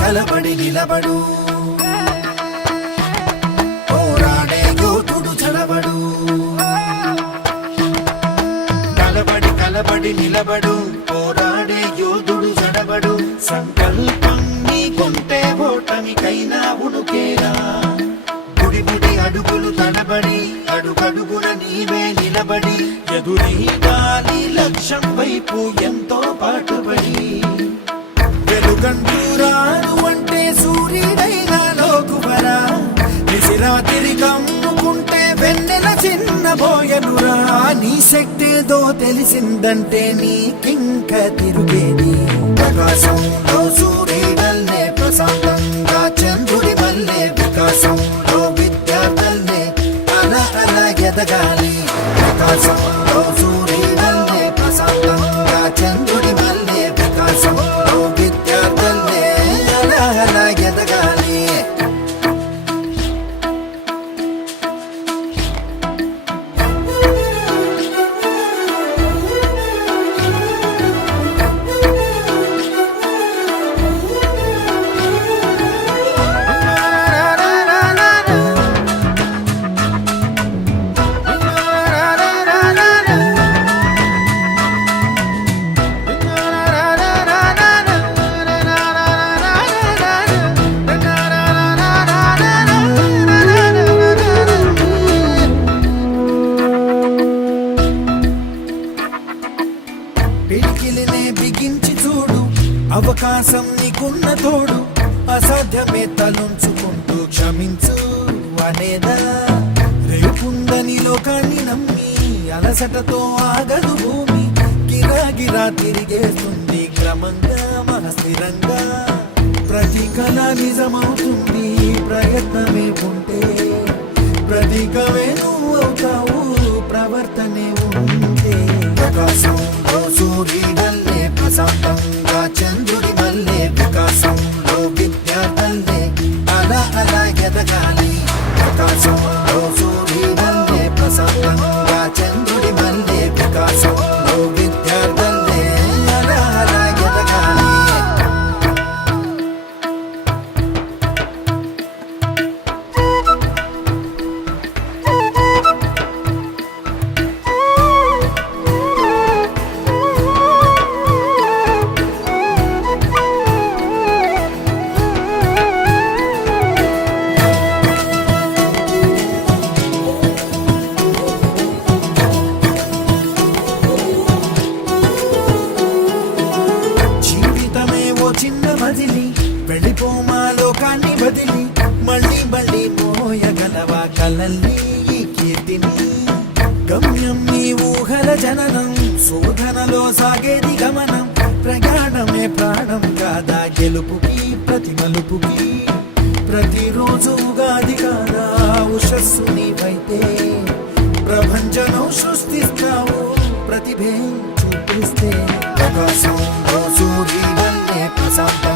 కలబడి నిలబడు పోరాడే యోధుడు చలబడు. కలబడి నిలబడు పోరాడే యోధుడు చడబడు. సంకల్పం నీకుంటే ఓటమికైనా ఉనుకేలా. బుడి అడుగులు తడబడి అడుగడుగున నీవే నిలబడి ఎదురీదాలి లక్ష్యం వైపు ఎంతో పాటుపడి. వెలుగంటూరాను అంటే సూర్యుడైనా లోకువరా. నిసిరాతిరి కమ్ముకుంటే వెన్నెల చిన్నబోయనురా. నీ శక్తితో తెలిసిందంటే నీకింక తిరుగేది. ప్రకాశంలో సూర్యుడల్లే ప్రశాంతంగా చంద్రుడి వల్లే. వికాసంలో విద్యార్థుల్నే అలా ఎదగాలి. ప్రకాశంలో సూర్యుడల్లే ప్రశాంతంగా చంద్రుడి వల్లే. వికాసంలో విద్యార్థుల్నే అలా ఎదగాలి. పిడికిలినే బిగించి చూడు, అవకాశం నీకున్న తోడు. అసాధ్యమే తలుంచుకుంటూ క్షమించు అనేదా. రేపుందని లోకాన్ని నమ్మి అలసటతో ఆగదు భూమి. గిరాగిరా తిరిగేస్తుంది క్రమంగా మహస్థిరంగా. ప్రతి కళ నిజమవుతుంది ప్రయత్నమే ఉంటే. ప్రతీకమే నువ్వు అవుతావు ప్రవర్తనే ఉంటే. ప్రకాశంలో సూర్యుడల్లే ప్రశాంతంగా చంద్రుడి వల్లే. వికాసంలో విద్యార్థుల్నే అలా ఎదగాలి. ప్రకాశంలో సూర్యుడల్లే ప్రశాంతంగా చంద్రుడి వల్లే. వికాసంలో విద్యార్థుల్నే అలా ఎదగాలి. చిన్న మదిలి వెళ్ళిపోమా లోకాన్ని వదిలి. మళ్ళీ మోయగలవా కలల్ని ఈ కీర్తిని. గమ్యం నీ ఊహల జననం, శోధనలో సాగేది గమనం. ప్రయాణమే ప్రాణం కాదా గెలుపుకి ప్రతి మలుపుకి. ప్రతిరోజు ఉగాది కాదా ఉషస్సు నీవైతే. ప్రపంచనం సృష్టిస్తావు ప్రతిభే చూపిస్తే. ప్రకాశంలో సూర్యుడల్లే ప్రశాంత